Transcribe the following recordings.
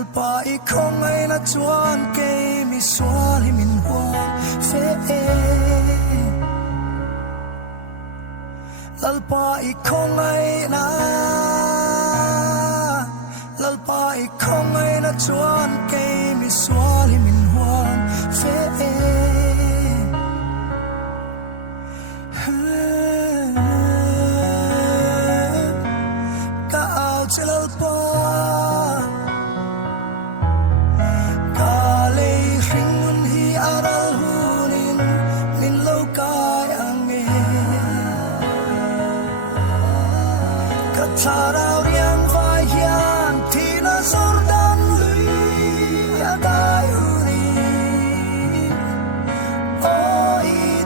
lalpa i không ai na chuan cây mi xóa li min hoa phê lalpa i không ai na lalpa i không ai na chuan cây mi xóa li min hoa phê ka ao che lalpa cha đau riêng vai hiền thì nó sâu đan lụy đại uri ôi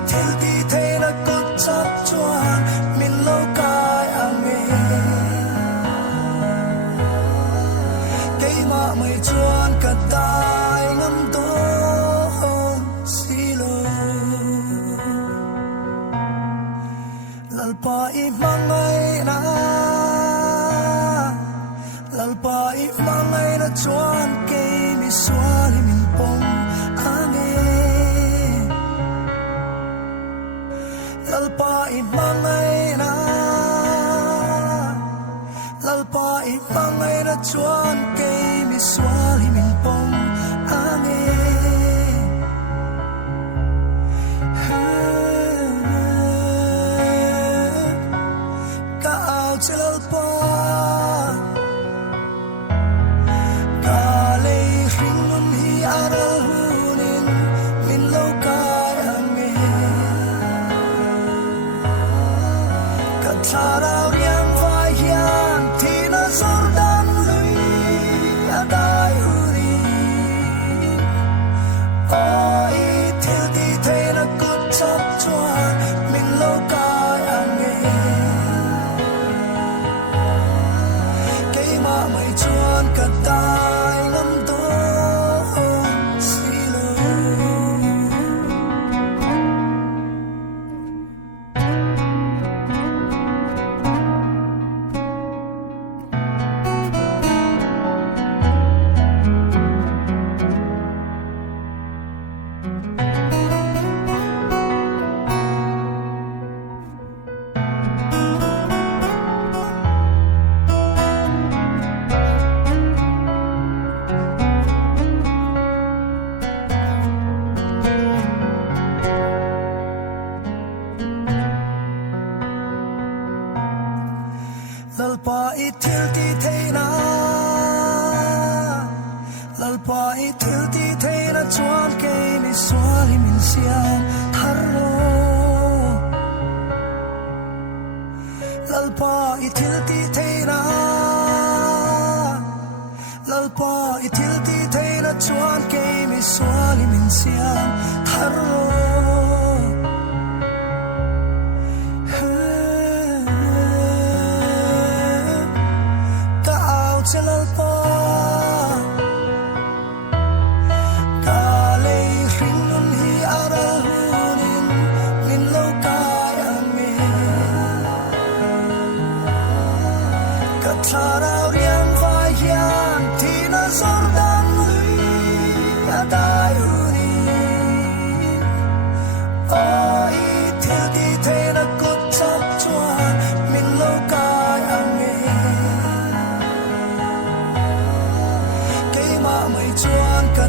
thiếu đi thế nó cất chắc choan mình lâu cay ang nghe cây mà mây choan cả tai ngắm đôi xì lô lalpa imang ay na lalpa i mangai na chuan cây mi xóa li min pong ane lalpa i mangai na lalpa i mangai na chuan cây mi xóa li min pong ane ka ao che lalpa cha đau riêng vai hiền thì nó sâu đan lụy đại uri ôi thiếu đi thế nó cất chắc choan mình lâu cay ang nghe cây mà mây choan cả tai ngắm đôi xì lô lalpa i thil ti theina lalpa i thil ti theina chuan cây mi xóa li min siam thar lo lalpa i thil ti theina lalpa i thil ti theina chuan cây mi xóa li min siam thar lo che lalpa ka lei hring nun hi ara hunin min lo kai ang me ka cha đau riêng vai hiền thì nó sâu đan lụy đại uri ôi thiếu đi thế nó cất chắc choan mình lo kai ang me mây chuan cả